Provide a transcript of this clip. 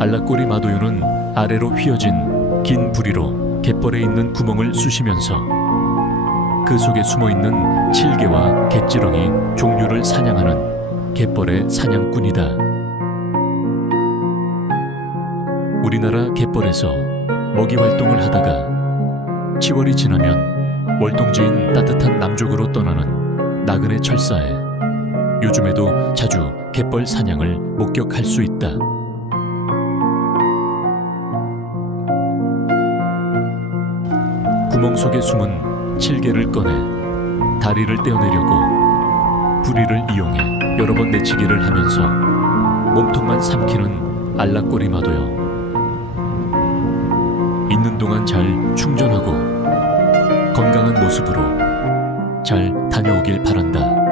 알라꼬리 마도요는 아래로 휘어진 긴 부리로 갯벌에 있는 구멍을 쑤시면서 그 속에 숨어 있는 칠개와 갯지렁이 종류를 사냥하는 갯벌의 사냥꾼이다. 우리나라 갯벌에서 먹이 활동을 하다가 10월이 지나면 월동지인 따뜻한 남쪽으로 떠나는 나그네 철사에 요즘에도 자주 갯벌 사냥을 목격할 수 있다. 구멍 속에 숨은 칠개를 꺼내 다리를 떼어내려고 부리를 이용해 여러 번 내치기를 하면서 몸통만 삼키는 알락꼬리 마도요. 있는 동안 잘 충전하고 건강한 모습으로 잘 다녀오길 바란다.